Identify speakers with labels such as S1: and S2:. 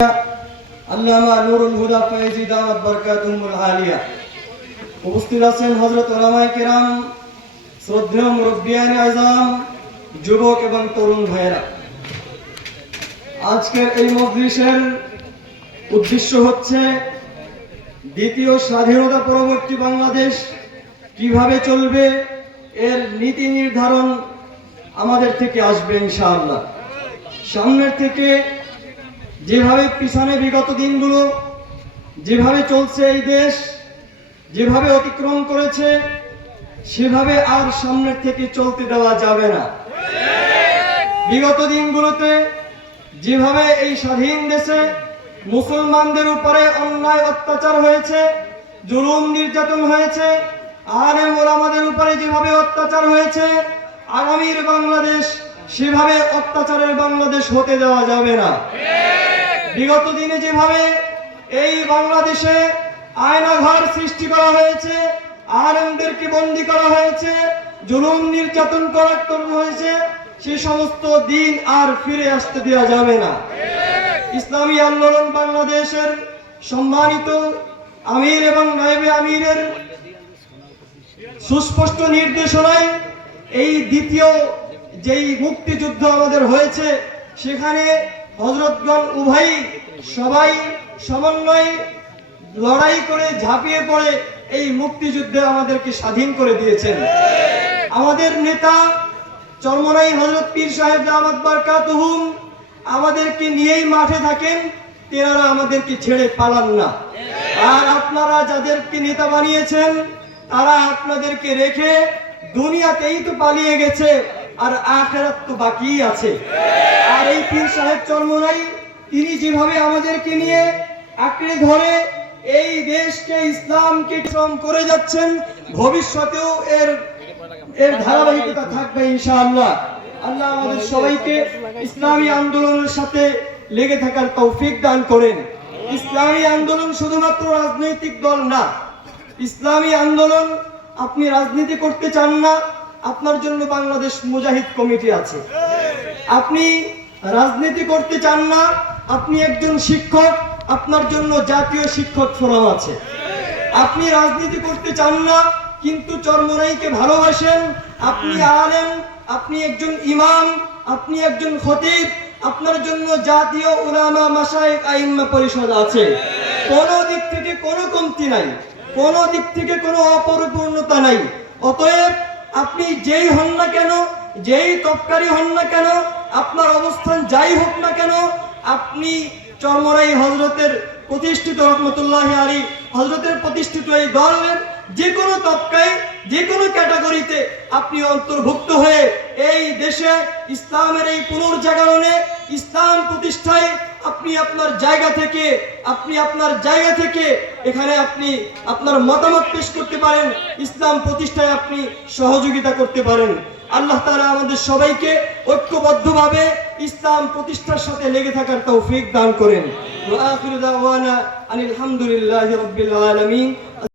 S1: আল্লামা নুরুল হুদা ফয়েজি দাওয়াত আলিয়া। উপস্থিত আছেন হযরত ওলামায়ে কেরাম, শ্রদ্ধেয় যুবক এবং তরুণ ভাইয়েরা। আজকের এই মজলিসের উদ্দেশ্য হচ্ছে দ্বিতীয় স্বাধীনতা পরবর্তী বাংলাদেশ কীভাবে চলবে, এর নীতি নির্ধারণ আমাদের থেকে আসবে ইনশাআল্লাহ। সামনের থেকে যেভাবে পিছনে বিগত দিনগুলো, যেভাবে চলছে এই দেশ, যেভাবে অতিক্রম করেছে, সেভাবে আর সামনের থেকে চলতে দেওয়া যাবে না। বিগত দিনগুলোতে যেভাবে এই স্বাধীন দেশে মুসলমানদের উপরে অন্যায় অত্যাচার হয়েছে, জুলুম নির্যাতন হয়েছে আর ওলামাদের উপরে যেভাবে অত্যাচার হয়েছে, আগামীর বাংলাদেশ সেভাবে অত্যাচারের বাংলাদেশ হতে দেওয়া যাবে না। বিগত দিনে যেভাবে এই বাংলাদেশে আয়নাঘর সৃষ্টি করা হয়েছে আলেমদেরকে বন্দী করা হয়েছে, জুলুম নির্যাতন করা করা হয়েছে, সে সমস্ত দিন আর ফিরে আসতে দেওয়া যাবে না। ইসলামী আন্দোলন বাংলাদেশের সম্মানিত আমির এবং নায়েবে আমিরের সুস্পষ্ট নির্দেশনায় এই দ্বিতীয় যেই মুক্তিযুদ্ধ আমাদের হয়েছে, সেখানে হজরতগণ উভয় সবাই সমন্বয় লড়াই করে ঝাঁপিয়ে পড়ে এই মুক্তিযুদ্ধে আমাদেরকে স্বাধীন করে দিয়েছেন। আমাদের নেতা চরমনাই হজরত পীর সাহেব জামাত বারকাতুহুম আমাদেরকে নিয়েই মাঠে থাকেন, তেনারা আমাদেরকে ছেড়ে পালান না। আর আপনারা যাদেরকে নেতা বানিয়েছেন, তারা আপনাদেরকে রেখে দুনিয়াতেই তো পালিয়ে গেছে। আর আখেরাত তো বাকি আছে। আর এই পীর সাহেব চরমনাই তিনি যেভাবে আমাদেরকে নিয়ে আঁকড়ে ধরে এই দেশকে, ইসলামকে শ্রম করে যাচ্ছেন, ভবিষ্যতেও এর এর ধারাবাহিকতা থাকবে ইনশাআল্লাহ। আল্লাহ আমাদের সবাইকে ইসলামী আন্দোলনের সাথে লেগে থাকার তৌফিক দান করেন। ইসলামী আন্দোলন শুধুমাত্র রাজনৈতিক দল না, ইসলামী আন্দোলন আপনি রাজনীতি করতে চান না আপনার জন্য বাংলাদেশ মুজাহিদ কমিটি আছে। আপনি রাজনীতি করতে চান না, আপনি একজন শিক্ষক, আপনার জন্য জাতীয় শিক্ষক ফোরাম আছে। আপনি রাজনীতি করতে চান না, কিন্তু চরমনাইকে ভালোবাসেন, আপনি আলেম, আপনি একজন ইমাম, আপনি একজন খতিব, আপনার জন্য জাতীয় উলামা মাসায়েক আইম্মা পরিষদ আছে। কোনো দিক থেকে কোনো কমতি নাই, কোনো দিক থেকে কোনো অপরিপূর্ণতা নাই। অতএব আপনি যেই হন না কেন, যেই তপকারি হন না কেন, আপনার অবস্থান যাই হোক না কেন, আপনি চরমরাই হজরতের প্রতিষ্ঠিত রহমতুল্লাহ আলী হজরতের প্রতিষ্ঠিত এই দলের যে কোনো তবকায় যে কোনো ক্যাটাগরিতে আপনি অন্তর্ভুক্ত হয়ে এই দেশে ইসলামের এই পুনর্জাগরণে ইসলাম প্রতিষ্ঠায় আপনি আপনার জায়গা থেকে, আপনি আপনার জায়গা থেকে এখানে আপনি আপনার মতামত পেশ করতে পারেন, ইসলাম প্রতিষ্ঠায় আপনি সহযোগিতা করতে পারেন। আল্লাহ তালা আমাদের সবাইকে ঐক্যবদ্ধভাবে ইসলাম প্রতিষ্ঠার সাথে লেগে থাকার তৌফিক দান করেন। আলহামদুলিল্লাহ